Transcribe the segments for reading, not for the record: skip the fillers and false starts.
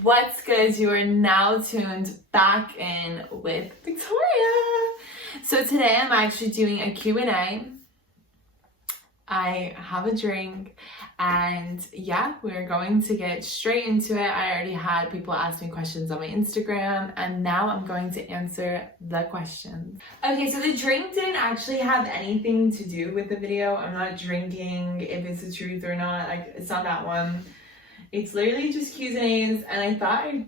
What's good? You are now tuned back in with Victoria. So today I'm actually doing a Q&A. I have a drink and yeah, we're going to get straight into it. I already had people ask me questions on my Instagram and now I'm going to answer the questions. Okay, so the drink didn't actually have anything to do with the video. I'm not drinking if it's the truth or not. It's not that one. It's literally just Q's and A's, and I thought I'd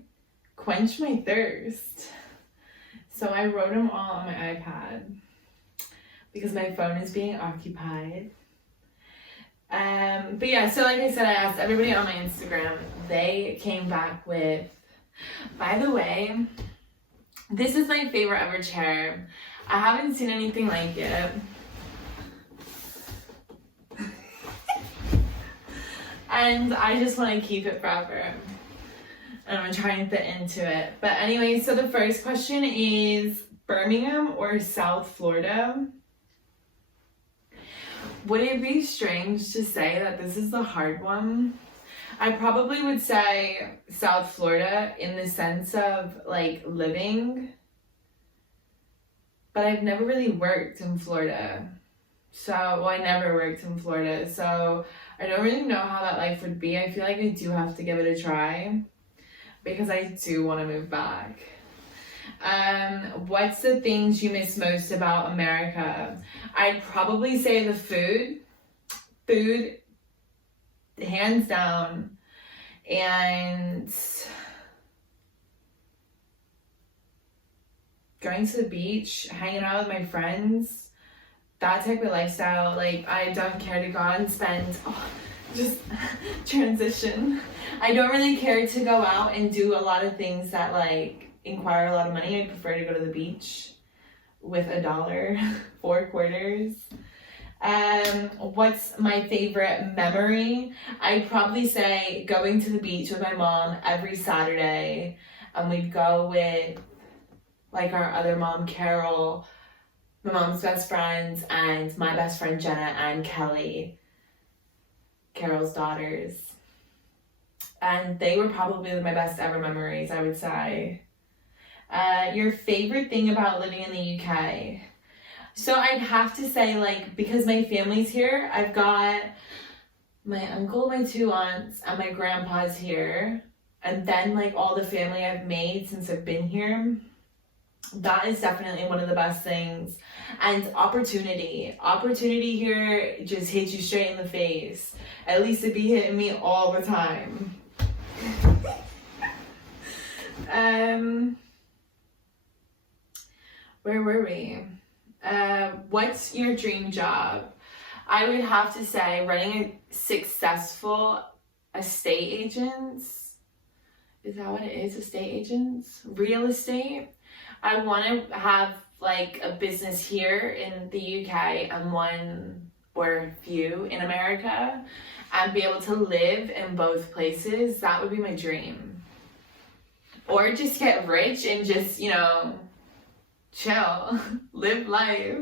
quench my thirst. So I wrote them all on my iPad because my phone is being occupied. But yeah, so like I said, I asked everybody on my Instagram. They came back with, by the way, this is my favorite ever chair. I haven't seen anything like it. And I just want to keep it forever. And I'm trying to fit into it. But anyway, so the first question is Birmingham or South Florida? Would it be strange to say that this is the hard one? I probably would say South Florida in the sense of like living. But I've never really worked in Florida. I never worked in Florida, so I don't really know how that life would be. I feel like I do have to give it a try because I do want to move back. What's the things you miss most about America? I'd probably say the food. Food, hands down. And going to the beach, hanging out with my friends. That type of lifestyle, like I don't care to go out and spend, just transition. I don't really care to go out and do a lot of things that like inquire a lot of money. I prefer to go to the beach with $1, 4 quarters. What's my favorite memory? I'd probably say going to the beach with my mom every Saturday, and we'd go with like our other mom, Carol, my mom's best friend, and my best friend Jenna and Kelly, Carol's daughters. And they were probably my best ever memories, I would say. Your favorite thing about living in the UK? So I'd have to say, like, because my family's here, I've got my uncle, my 2 aunts, and my grandpa's here. And then, like, all the family I've made since I've been here. That is definitely one of the best things. And opportunity here just hits you straight in the face. At least it be hitting me all the time. Where were we? What's your dream job? I would have to say running a successful estate agents. Is that what it is? Estate agents? Real estate? I want to have like a business here in the UK and one or a few in America and be able to live in both places. That would be my dream. Or just get rich and just, chill, live life.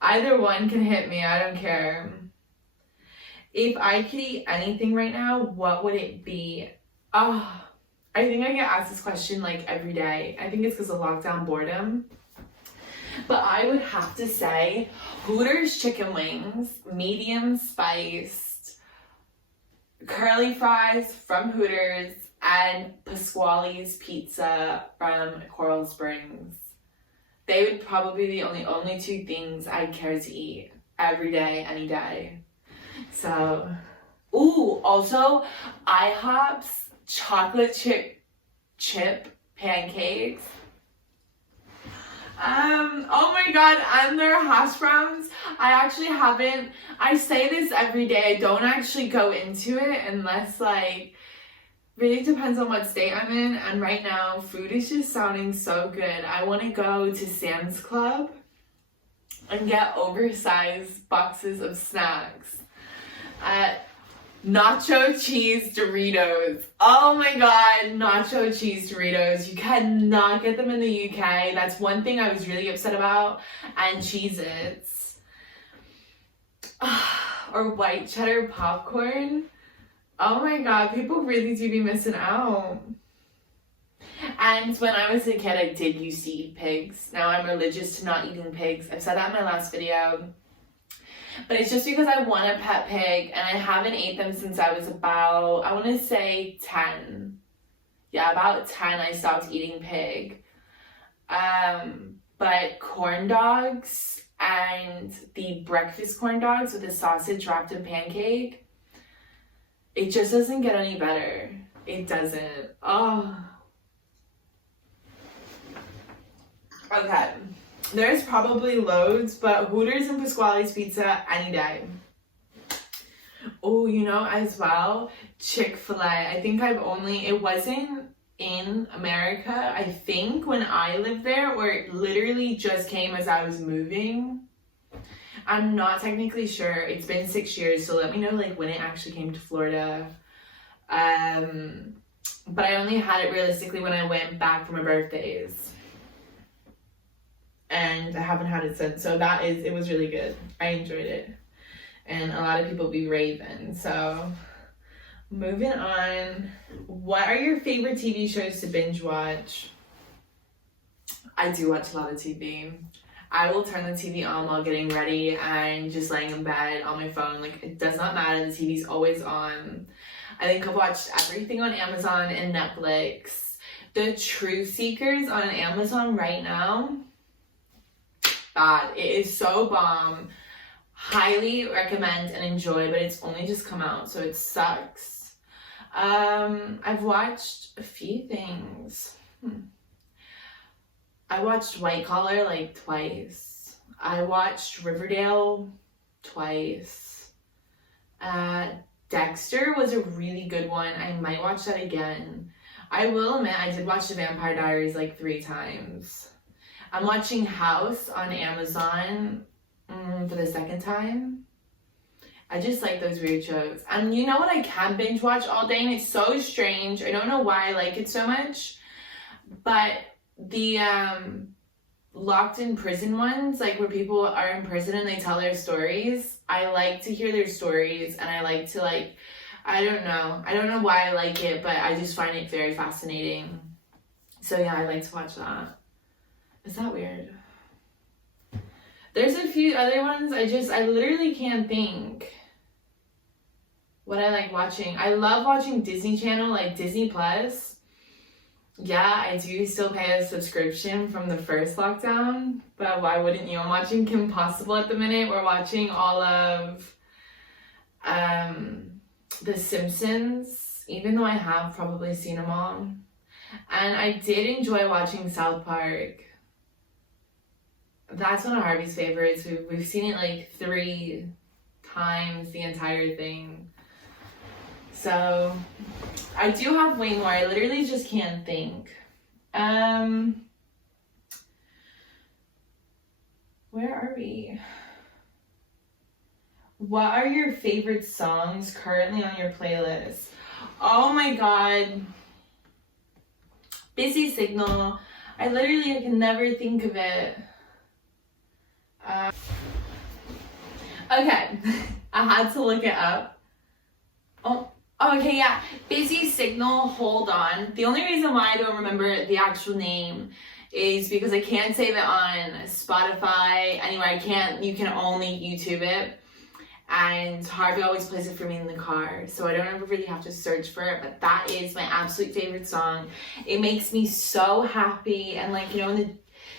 Either one can hit me, I don't care. If I could eat anything right now, what would it be? I think I get asked this question like every day. I think it's because of lockdown boredom. But I would have to say Hooters chicken wings, medium spiced, curly fries from Hooters, and Pasquale's pizza from Coral Springs. They would probably be the only 2 things I'd care to eat every day, any day. So, also IHOP's chocolate chip pancakes. Oh my god, and their hash browns. I say this every day. I don't actually go into it unless really depends on what state I'm in. And right now, food is just sounding so good. I want to go to Sam's Club and get oversized boxes of snacks. Nacho cheese Doritos. Oh my god, nacho cheese Doritos. You cannot get them in the UK. That's one thing I was really upset about. And Cheez-Its. Or white cheddar popcorn. Oh my god, people really do be missing out. And when I was a kid, I did used to eat pigs. Now I'm religious to not eating pigs. I've said that in my last video. But it's just because I want a pet pig, and I haven't ate them since I was about, I want to say 10. Yeah, about 10 I stopped eating pig. But corn dogs and the breakfast corn dogs with the sausage wrapped in pancake, it just doesn't get any better. It doesn't. Oh. Okay. There's probably loads, but Hooters and Pasquale's Pizza any day. Oh, you know, as well, Chick-fil-A. I think it wasn't in America, I think, when I lived there, or it literally just came as I was moving. I'm not technically sure. It's been 6 years, so let me know like when it actually came to Florida. But I only had it realistically when I went back for my birthdays. And I haven't had it since. So it was really good. I enjoyed it. And a lot of people be raving. So moving on. What are your favorite TV shows to binge watch? I do watch a lot of TV. I will turn the TV on while getting ready and just laying in bed on my phone. Like, it does not matter. The TV's always on. I think I've watched everything on Amazon and Netflix. The Truth Seekers on Amazon right now, bad. It is so bomb. Highly recommend and enjoy, but it's only just come out, so it sucks. I've watched a few things. I watched White Collar like twice. I watched Riverdale twice. Dexter was a really good one. I might watch that again. I will admit I did watch The Vampire Diaries like 3 times. I'm watching House on Amazon for the 2nd time. I just like those weird shows. And you know what I can binge watch all day, and it's so strange. I don't know why I like it so much, but the locked in prison ones, like where people are in prison and they tell their stories, I like to hear their stories, and I like to I don't know why I like it, but I just find it very fascinating. So yeah, I like to watch that. Is that weird? There's a few other ones I literally can't think what I like watching. I love watching Disney Channel, like Disney Plus. Yeah, I do still pay a subscription from the first lockdown, but why wouldn't you? I'm watching Kim Possible at the minute. We're watching all of The Simpsons, even though I have probably seen them all. And I did enjoy watching South Park. That's one of Harvey's favorites. We've seen it like 3 times, the entire thing. So I do have way more. I literally just can't think. Where are we? What are your favorite songs currently on your playlist? Oh my god. Busy Signal. I can never think of it. Okay. I had to look it up. Oh, okay, yeah. Busy Signal, Hold On. The only reason why I don't remember the actual name is because I can't save it on Spotify. Anyway, you can only YouTube it. And Harvey always plays it for me in the car, so I don't ever really have to search for it, but that is my absolute favorite song. It makes me so happy, and like, you know,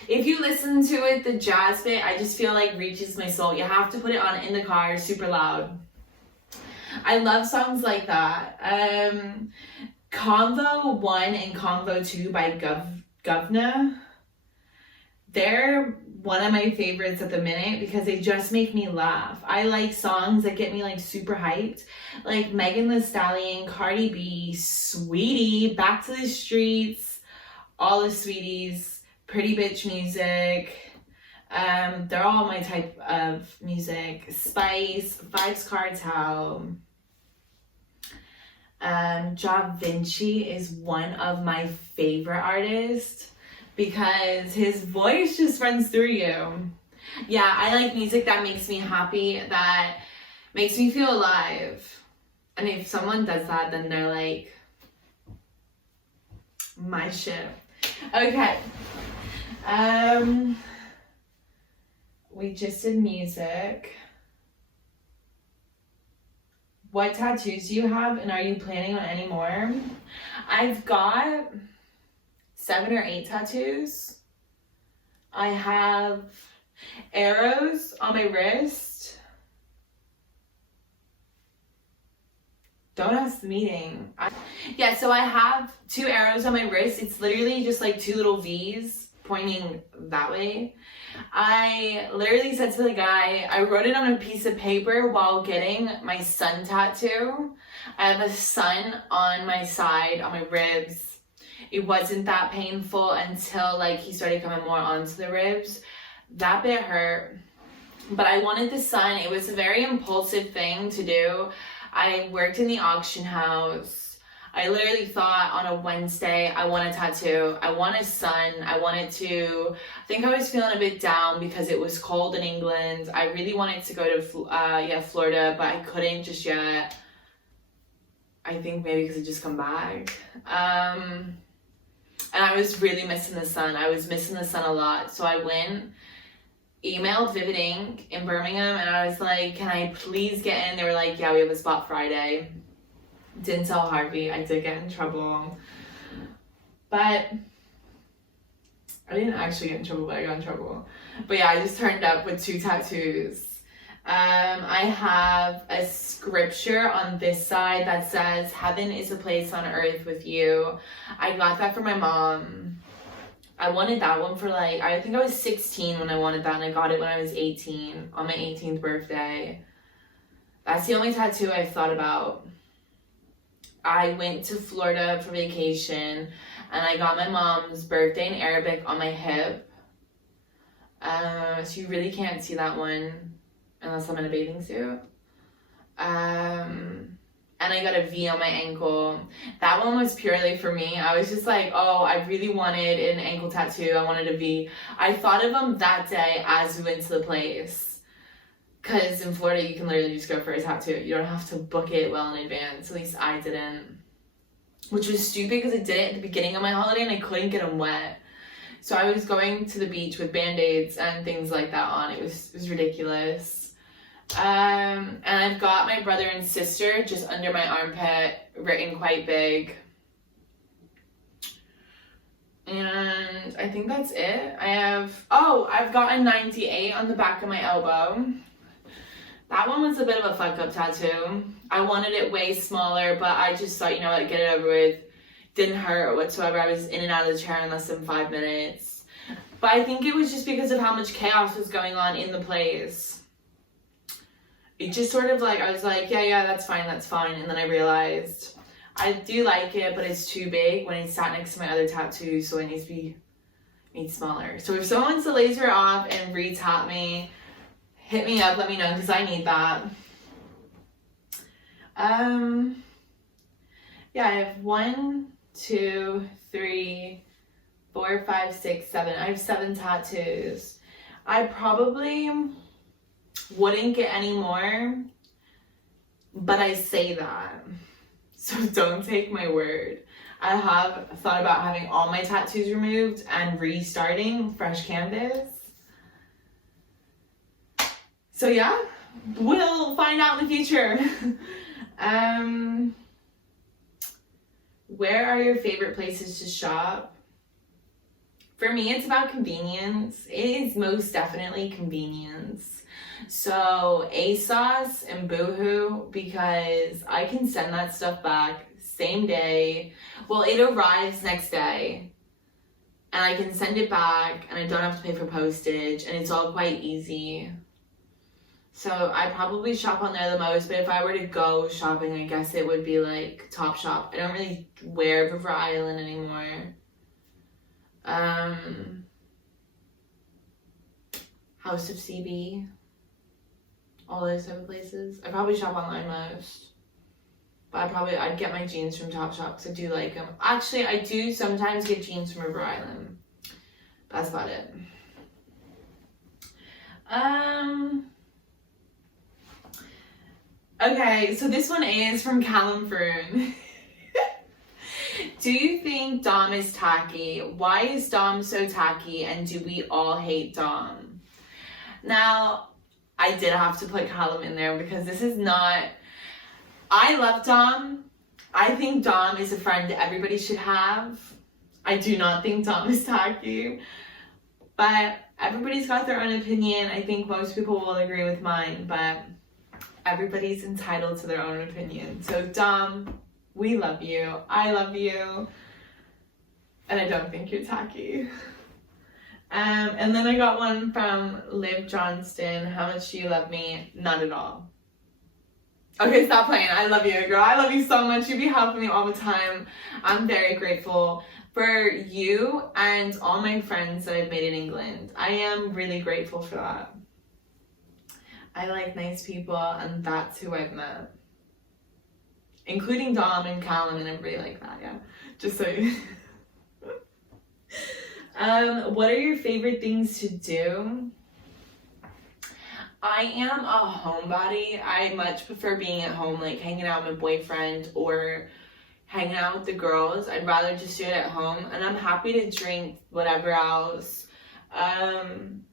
if you listen to it, the jazz bit, I just feel like reaches my soul. You have to put it on in the car, super loud. I love songs like that. Convo 1 and Convo 2 by Govna. They're one of my favorites at the minute because they just make me laugh. I like songs that get me like super hyped. Like Megan Thee Stallion, Cardi B, Sweetie, Back to the Streets, all the Sweeties, Pretty Bitch music. They're all my type of music. Spice, Vybz Kartel. Ja Vinci is one of my favorite artists because his voice just runs through you. Yeah, I like music that makes me happy, that makes me feel alive. And if someone does that, then they're like my shit. Okay. We just did music. What tattoos do you have, and are you planning on any more? I've got 7 or 8 tattoos. I have arrows on my wrist. Don't ask the meeting. Yeah, so I have 2 arrows on my wrist. It's literally just like 2 little V's pointing that way. I literally said to the guy, I wrote it on a piece of paper while getting my sun tattoo. I have a sun on my side, on my ribs. It wasn't that painful until like he started coming more onto the ribs. That bit hurt, but I wanted the sun. It was a very impulsive thing to do. I worked in the auction house. I literally thought on a Wednesday, I want a tattoo. I want a sun. I think I was feeling a bit down because it was cold in England. I really wanted to go to Florida, but I couldn't just yet. I think maybe because I just come back. And I was really missing the sun. I was missing the sun a lot. So I went, emailed Vivid Ink in Birmingham, and I was like, can I please get in? They were like, yeah, we have a spot Friday. Didn't tell Harvey. I did get in trouble. But I didn't actually get in trouble, but I got in trouble. But yeah, I just turned up with 2 tattoos. I have a scripture on this side that says, heaven is a place on earth with you. I got that for my mom. I wanted that one for I think I was 16 when I wanted that, and I got it when I was 18, on my 18th birthday. That's the only tattoo I've thought about. I went to Florida for vacation, and I got my mom's birthday in Arabic on my hip. So you really can't see that one unless I'm in a bathing suit. And I got a V on my ankle. That one was purely for me. I was just like, oh, I really wanted an ankle tattoo. I wanted a V. I thought of them that day as we went to the place. Because in Florida, you can literally just go for a tattoo. You don't have to book it well in advance. At least I didn't. Which was stupid because I did it at the beginning of my holiday and I couldn't get them wet. So I was going to the beach with Band-Aids and things like that on. It was ridiculous. And I've got my brother and sister just under my armpit, written quite big. And I think that's it. I've got a 98 on the back of my elbow. That one was a bit of a fuck up tattoo. I wanted it way smaller, but I just thought, get it over with. Didn't hurt whatsoever. I was in and out of the chair in less than 5 minutes. But I think it was just because of how much chaos was going on in the place. It just sort of I was like, yeah, that's fine. And then I realized I do like it, but it's too big when it's sat next to my other tattoo, so it needs to be made smaller. So if someone wants to laser it off and re-tat me, hit me up, let me know, because I need that. Yeah, I have 1, 2, 3, 4, 5, 6, 7. I have 7 tattoos. I probably wouldn't get any more, but I say that. So don't take my word. I have thought about having all my tattoos removed and restarting fresh canvas. So yeah, we'll find out in the future. Where are your favorite places to shop? For me, it's about convenience. It is most definitely convenience. So ASOS and Boohoo, because I can send that stuff back same day. Well, it arrives next day. And I can send it back and I don't have to pay for postage and it's all quite easy. So I probably shop on there the most, but if I were to go shopping, I guess it would be like Topshop. I don't really wear River Island anymore. House of CB. All those type of places. I probably shop online most. But I'd get my jeans from Topshop because I do like them. Actually, I do sometimes get jeans from River Island. That's about it. Okay, so this one is from Callum Fern. Do you think Dom is tacky? Why is Dom so tacky, and do we all hate Dom? Now, I did have to put Callum in there because this is not... I love Dom. I think Dom is a friend everybody should have. I do not think Dom is tacky. But everybody's got their own opinion. I think most people will agree with mine, but everybody's entitled to their own opinion. So Dom, we love you. I love you. And I don't think you're tacky. And then I got one from Liv Johnston. How much do you love me? Not at all. Okay, stop playing. I love you, girl. I love you so much. You be helping me all the time. I'm very grateful for you and all my friends that I've made in England. I am really grateful for that. I like nice people, and that's who I've met. Including Dom and Callum and everybody like that, yeah. Just so you... What are your favorite things to do? I am a homebody. I much prefer being at home, like hanging out with my boyfriend or hanging out with the girls. I'd rather just do it at home, and I'm happy to drink whatever else and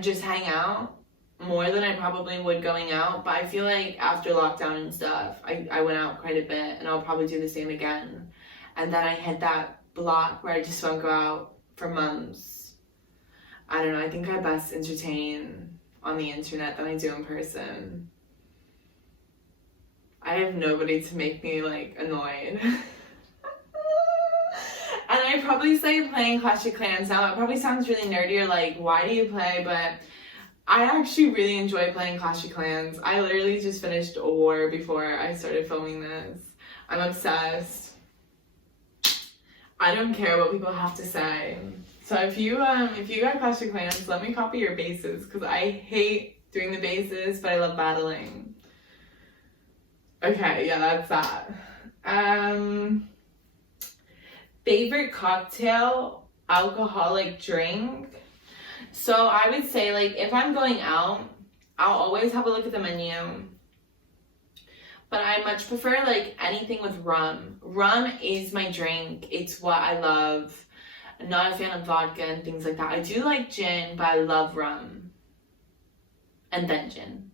just hang out more than I probably would going out. But I feel like after lockdown and stuff, I went out quite a bit, and I'll probably do the same again. And then I hit that block where I just won't go out for months. I don't know, I think I best entertain on the internet than I do in person. I have nobody to make me like annoyed. And I probably say playing Clash of Clans. Now it probably sounds really nerdy, or like, why do you play? But I actually really enjoy playing Clash of Clans. I literally just finished a war before I started filming this. I'm obsessed. I don't care what people have to say. So if you got Clash of Clans, let me copy your bases, because I hate doing the bases, but I love battling. Okay, yeah, that's that. Favorite cocktail, alcoholic drink. So I would say, like, if I'm going out, I'll always have a look at the menu. But I much prefer, like, anything with rum. Rum is my drink. It's what I love. I'm not a fan of vodka and things like that. I do like gin, but I love rum. And then gin.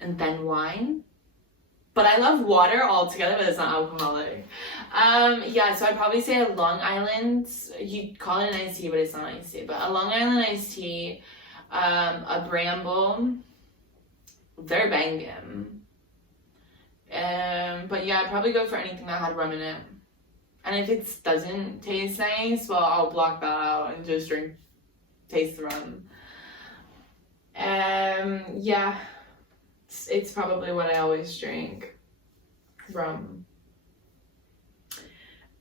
And then wine. But I love water altogether, but it's not alcoholic. Yeah, so I'd probably say a Long Island. You'd call it an iced tea, but it's not iced tea. But a Long Island iced tea, a Bramble. They're banging. But yeah, I'd probably go for anything that had rum in it. And if it doesn't taste nice, well, I'll block that out and just taste the rum. Yeah, it's probably what I always drink. Rum.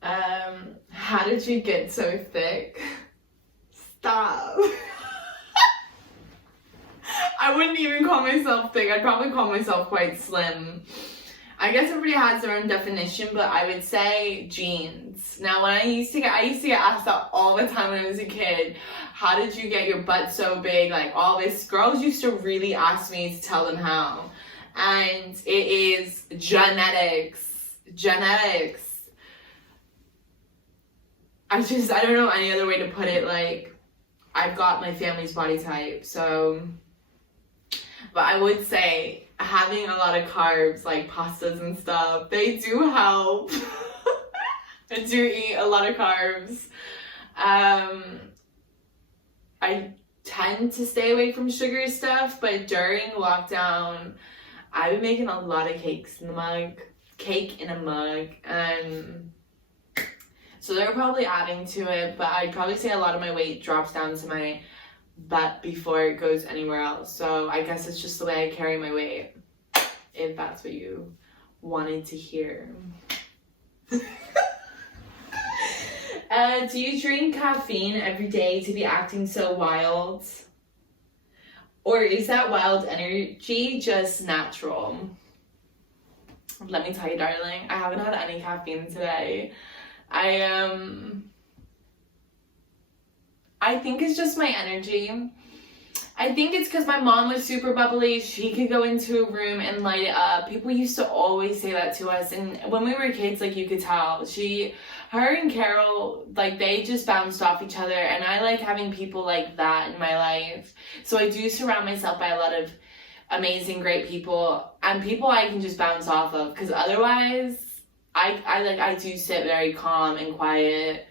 How did you get so thick? Stop. I wouldn't even call myself thick. I'd probably call myself quite slim. I guess everybody has their own definition, but I would say jeans. Now, when I used to get asked that all the time when I was a kid. How did you get your butt so big? Like, all this. Girls used to really ask me to tell them how. And it is genetics. Genetics. I don't know any other way to put it. Like, I've got my family's body type, so... But I would say having a lot of carbs, like pastas and stuff, they do help. I do eat a lot of carbs. I tend to stay away from sugar stuff, but during lockdown, I've been making a lot of cake in a mug, and so they're probably adding to it, but I'd probably say a lot of my weight drops down to my butt before it goes anywhere else. So I guess it's just the way I carry my weight, if that's what you wanted to hear. Do you drink caffeine every day to be acting so wild? Or is that wild energy just natural? Let me tell you, darling, I haven't had any caffeine today. I think it's just my energy. I think it's because my mom was super bubbly. She could go into a room and light it up. People used to always say that to us. And when we were kids, like, you could tell. Her and Carol, like, they just bounced off each other. And I like having people like that in my life. So I do surround myself by a lot of amazing, great people. And people I can just bounce off of. Because otherwise, I do sit very calm and quiet,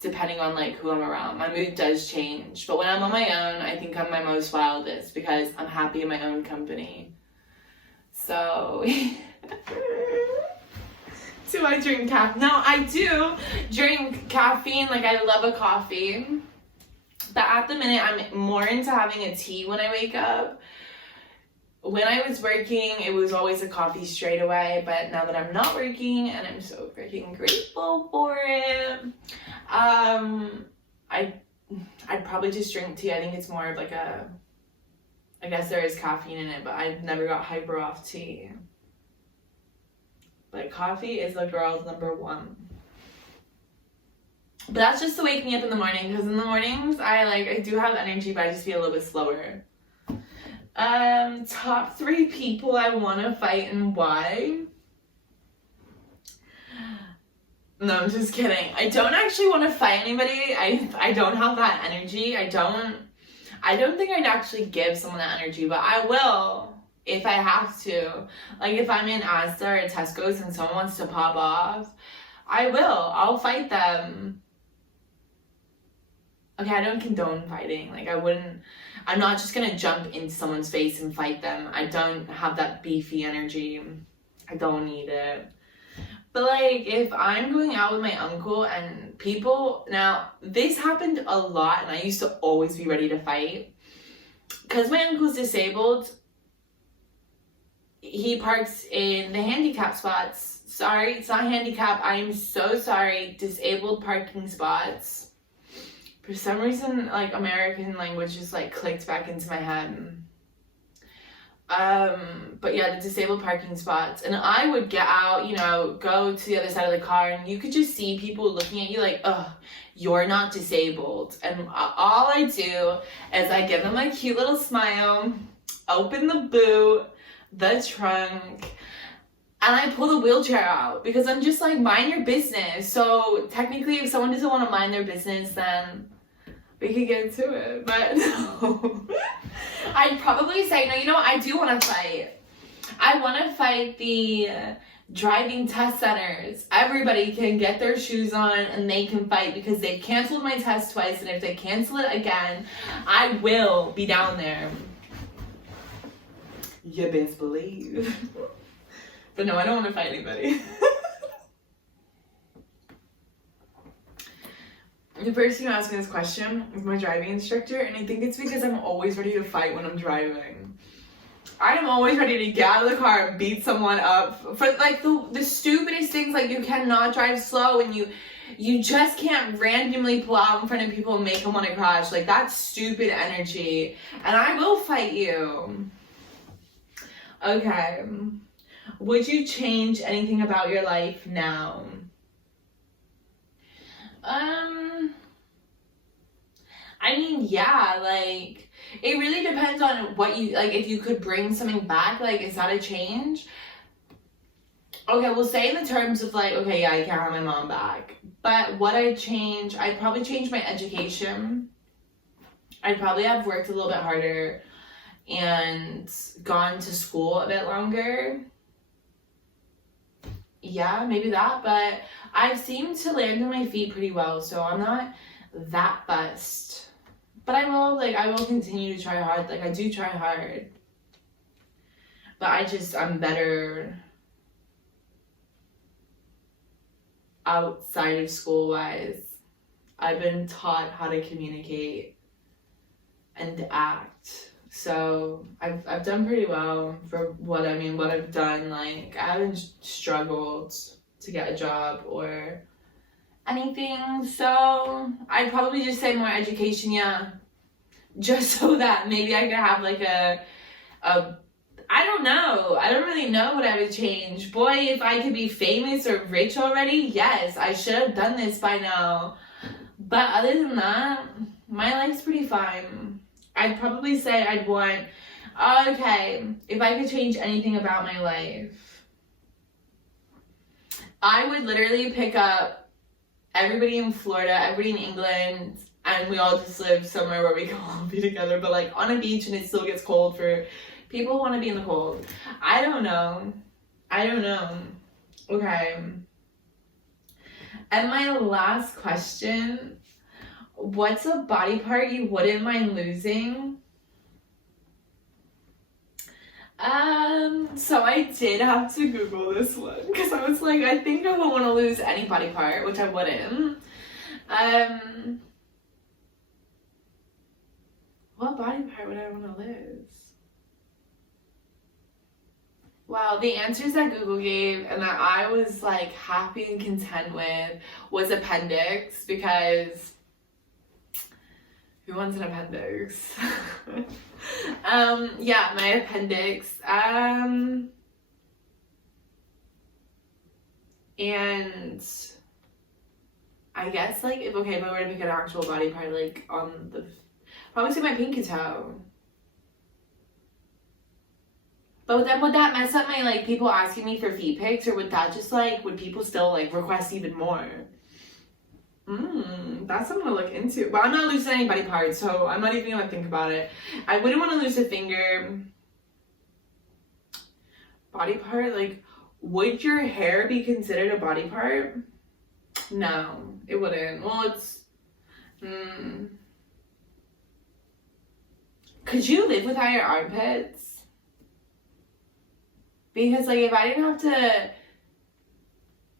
depending on like who I'm around. My mood does change. But when I'm on my own, I think I'm my most wildest because I'm happy in my own company. So do I drink caffeine? No, I do drink caffeine. Like, I love a coffee. But at the minute, I'm more into having a tea when I wake up. When I was working, it was always a coffee straight away, but now that I'm not working, and I'm so freaking grateful for it, I'd probably just drink tea. I think it's more of like I guess there is caffeine in it, but I've never got hyper off tea. But coffee is the girl's number one. But that's just to wake me up in the morning, because in the mornings, I do have energy, but I just feel a little bit slower. Top 3 people I want to fight and why? No, I'm just kidding. I don't actually want to fight anybody. I don't have that energy. I don't think I'd actually give someone that energy, but I will if I have to. Like, if I'm in Asda or Tesco's and someone wants to pop off, I will. I'll fight them. Okay, I don't condone fighting. Like, I'm not just gonna jump into someone's face and fight them. I don't have that beefy energy. I don't need it. But like, if I'm going out with my uncle and people, now this happened a lot and I used to always be ready to fight. Because my uncle's disabled, he parks in the handicap spots. Sorry, it's not handicap. I am so sorry. Disabled parking spots. For some reason, like, American language just like clicked back into my head. But yeah, the disabled parking spots. And I would get out, go to the other side of the car, and you could just see people looking at you like, oh, you're not disabled. And all I do is I give them a cute little smile, open the boot, the trunk, and I pull the wheelchair out because I'm just like, mind your business. So technically, if someone doesn't want to mind their business, then we could get into it. But no. I'd probably say, no, you know what? I do want to fight. I want to fight the driving test centers. Everybody can get their shoes on and they can fight because they canceled my test twice. And if they cancel it again, I will be down there. You best believe. But no, I don't want to fight anybody. The person who asked me this question was my driving instructor, and I think it's because I'm always ready to fight when I'm driving. I am always ready to get out of the car and beat someone up for like the stupidest things. Like, you cannot drive slow, and you just can't randomly pull out in front of people and make them want to crash. Like, that's stupid energy, and I will fight you. Okay. Would you change anything about your life now? I mean, yeah, like, it really depends on what you, like, if you could bring something back, like, is that a change? Okay, we'll say in the terms of, like, okay, yeah, I can't have my mom back. But what I'd change, I'd probably change my education. I'd probably have worked a little bit harder and gone to school a bit longer. Yeah, maybe that, but I seem to land on my feet pretty well, so I'm not that fussed. But I will continue to try hard. Like, I do try hard. But I'm better outside of school-wise. I've been taught how to communicate and act. So I've done pretty well for what I've done. Like, I haven't struggled to get a job or anything. So I'd probably just say more education, yeah. Just so that maybe I could have like a I don't know. I don't really know what I would change. Boy, if I could be famous or rich already, yes, I should have done this by now. But other than that, my life's pretty fine. I'd probably say I'd want, okay, if I could change anything about my life, I would literally pick up everybody in Florida, everybody in England, and we all just live somewhere where we can all be together, but like on a beach and it still gets cold for people who want to be in the cold. I don't know. Okay. And my last question, what's a body part you wouldn't mind losing? So I did have to Google this one because I was like, I think I would want to lose any body part, which I wouldn't. What body part would I want to lose? Wow, the answers that Google gave and that I was like happy and content with was appendix, because who wants an appendix? Yeah, my appendix. And I guess like if I were to pick an actual body part, like on the, probably say my pinky toe. But then would that mess up my like people asking me for feet pics, or would that just like, would people still like request even more? That's something to look into. But I'm not losing any body parts, so I'm not even gonna think about it. I wouldn't want to lose a finger. Body part, like, would your hair be considered a body part? No, it wouldn't. Well, it's Could you live without your armpits? Because like if I didn't have to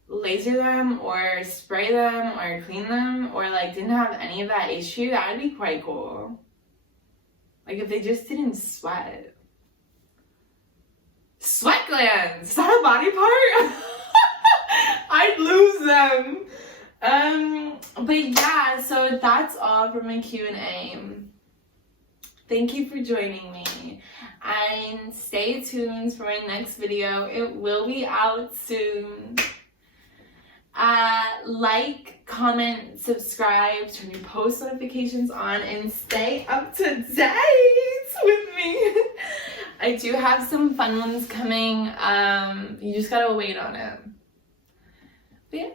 laser them or spray them or clean them, or like didn't have any of that issue, that would be quite cool. Like if they just didn't sweat. Sweat glands! Is that a body part? I'd lose them. But yeah, so that's all for my Q&A. Thank you for joining me, and stay tuned for my next video. It will be out soon. Like, comment, subscribe, turn your post notifications on, and stay up to date with me. I do have some fun ones coming. You just gotta wait on it. But yeah.